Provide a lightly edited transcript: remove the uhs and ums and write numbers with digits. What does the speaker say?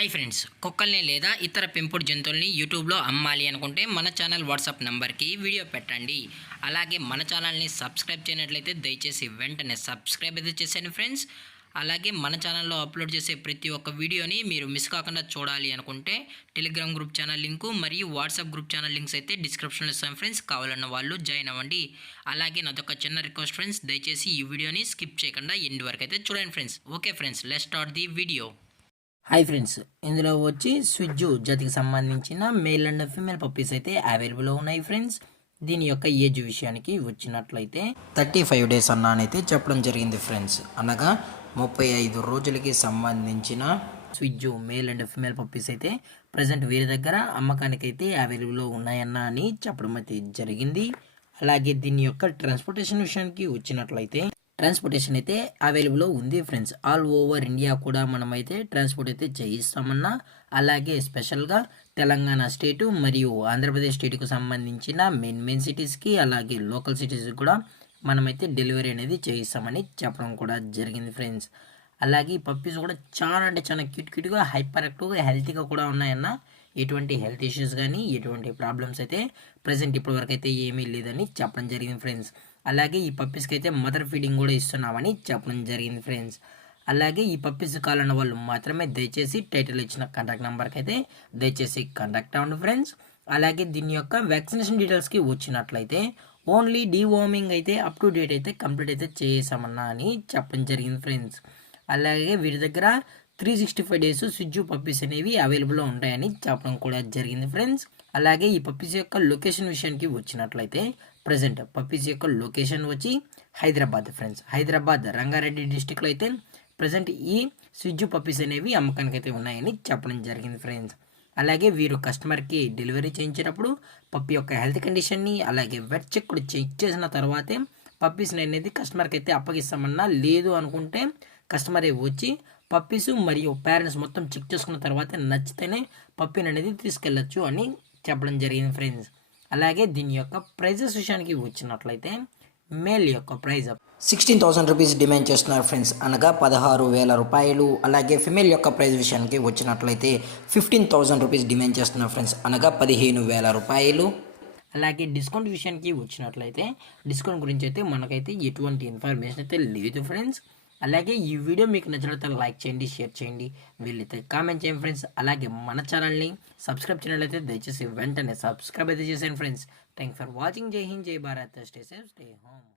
Hi friends, కుక్కల్ని లేదా ఇతర పెంపుడు జంతువుల్ని యూట్యూబ్లో అమ్మాలి అనుకుంటే మన ఛానల్ వాట్సాప్ నెంబర్కి వీడియో పెట్టండి. అలాగే మన ఛానల్ని సబ్స్క్రైబ్ చేయనట్లయితే దయచేసి వెంటనే సబ్స్క్రైబ్ అయితే చేసేయండి ఫ్రెండ్స్. అలాగే మన ఛానల్లో అప్లోడ్ చేసే ప్రతి ఒక్క వీడియోని మీరు మిస్ కాకుండా చూడాలి అనుకుంటే టెలిగ్రామ్ గ్రూప్ ఛానల్ లింకు మరియు వాట్సాప్ గ్రూప్ ఛానల్ లింక్స్ అయితే డిస్క్రిప్షన్లో ఇస్తాం ఫ్రెండ్స్. కావాలన్న వాళ్ళు జాయిన్ అవ్వండి. అలాగే నాదొక చిన్న రిక్వెస్ట్ ఫ్రెండ్స్, దయచేసి ఈ వీడియోని స్కిప్ చేయకుండా ఎండ్ వరకు అయితే చూడండి friends. Okay friends, let's start the video. Hi friends, ఇందులో వచ్చి స్విజ్జు జాతికి సంబంధించిన మేల్ అండ్ ఫీమేల్ పప్పీస్ అయితే అవైలబుల్లో ఉన్నాయి ఫ్రెండ్స్. దీని యొక్క ఏజ్ విషయానికి వచ్చినట్లయితే 35 days అన్నానైతే చెప్పడం జరిగింది ఫ్రెండ్స్. అనగా 35 రోజులకి సంబంధించిన స్విజ్జు మేల్ అండ్ ఫీమేల్ పప్పీస్ అయితే ప్రజెంట్ వీరి దగ్గర అమ్మకానికి అయితే అవైలబుల్లో ఉన్నాయన్న అని చెప్పడం అయితే జరిగింది. అలాగే దీని యొక్క ట్రాన్స్పోర్టేషన్ విషయానికి వచ్చినట్లయితే ట్రాన్స్పోర్టేషన్ అయితే అవైలబుల్లో ఉంది ఫ్రెండ్స్. ఆల్ ఓవర్ ఇండియా కూడా మనమైతే ట్రాన్స్పోర్ట్ అయితే చేయిస్తామన్నా. అలాగే స్పెషల్గా తెలంగాణ స్టేటు మరియు ఆంధ్రప్రదేశ్ స్టేట్కు సంబంధించిన మెయిన్ సిటీస్కి అలాగే లోకల్ సిటీస్కి కూడా మనమైతే డెలివరీ అనేది చేయిస్తామని చెప్పడం కూడా జరిగింది ఫ్రెండ్స్. అలాగే ఈ పప్పీస్ కూడా చాలా అంటే చాలా క్యూట్గా హైపర్ యాక్టివ్గా హెల్తీగా కూడా ఉన్నాయన్న. ఎటువంటి హెల్త్ ఇష్యూస్ కానీ ఎటువంటి ప్రాబ్లమ్స్ అయితే ప్రజెంట్ ఇప్పటి వరకు అయితే ఏమీ లేదని చెప్పడం జరిగింది ఫ్రెండ్స్. అలాగే ఈ పప్పీస్కి అయితే మదర్ ఫీడింగ్ కూడా ఇస్తున్నామని చెప్పడం జరిగింది ఫ్రెండ్స్. అలాగే ఈ పప్పీస్ కావాలన్న వాళ్ళు మాత్రమే దయచేసి టైటిల్ ఇచ్చిన కాంటాక్ట్ నెంబర్కి అయితే దయచేసి కాంటాక్ట్ అవ్వండి ఫ్రెండ్స్. అలాగే దీని యొక్క వ్యాక్సినేషన్ డీటెయిల్స్కి వచ్చినట్లయితే ఓన్లీ డీవార్మింగ్ అయితే అప్ టు డేట్ అయితే కంప్లీట్ అయితే చేసామన్నా అని చెప్పడం జరిగింది ఫ్రెండ్స్. అలాగే వీరి దగ్గర 365 days స్విజ్జు పప్పీస్ అనేవి అవైలబుల్లో ఉంటాయని చెప్పడం కూడా జరిగింది ఫ్రెండ్స్. అలాగే ఈ పప్పీస్ యొక్క లొకేషన్ విషయానికి వచ్చినట్లయితే ప్రజెంట్ పప్పీస్ యొక్క లొకేషన్ వచ్చి హైదరాబాద్ ఫ్రెండ్స్. హైదరాబాద్ రంగారెడ్డి డిస్టిక్లో అయితే ప్రజెంట్ ఈ స్విజ్జు పప్పీస్ అనేవి అమ్మకానికి అయితే ఉన్నాయని చెప్పడం జరిగింది ఫ్రెండ్స్. అలాగే వీరు కస్టమర్కి డెలివరీ చేయించేటప్పుడు పప్పీ యొక్క హెల్త్ కండిషన్ని అలాగే వెట్ చెక్ కూడా చెక్ చేసిన తర్వాతే పప్పీస్ని అనేది కస్టమర్కి అయితే అప్పగిస్తామన్నా. లేదు అనుకుంటే కస్టమరే వచ్చి పప్పీస్ మరియు పేరెంట్స్ మొత్తం చెక్ చేసుకున్న తర్వాత నచ్చితేనే పప్పీని అనేది తీసుకెళ్ళచ్చు అని చెప్పడం జరిగింది ఫ్రెండ్స్. అలాగే దీని యొక్క ప్రైజెస్ విషయానికి వచ్చినట్లయితే మేల్ యొక్క ప్రైజ్ 16,000 రూపీస్ డిమాండ్ చేస్తున్నారు ఫ్రెండ్స్, అనగా 16,000 రూపాయలు. అలాగే ఫిమేల్ యొక్క ప్రైజ్ విషయానికి వచ్చినట్లయితే 15,000 రూపీస్ డిమాండ్ చేస్తున్నారు ఫ్రెండ్స్, అనగా 15,000 రూపాయలు. అలాగే డిస్కౌంట్ విషయానికి వచ్చినట్లయితే డిస్కౌంట్ గురించి అయితే మనకైతే ఎటువంటి ఇన్ఫర్మేషన్ అయితే లేదు ఫ్రెండ్స్. అలాగే ఈ వీడియో మీకు నచ్చినట్లయితే లైక్ చేయండి, షేర్ చేయండి, వీళ్ళైతే కామెంట్ చేయండి ఫ్రెండ్స్. అలాగే మన ఛానల్ని సబ్స్క్రైబ్ చేయనట్లయితే దయచేసి వెంటనే సబ్స్క్రైబ్ అయితే చేసేయండి ఫ్రెండ్స్. Thanks for watching. జై హింద్, జై Bharat, stay safe, stay home.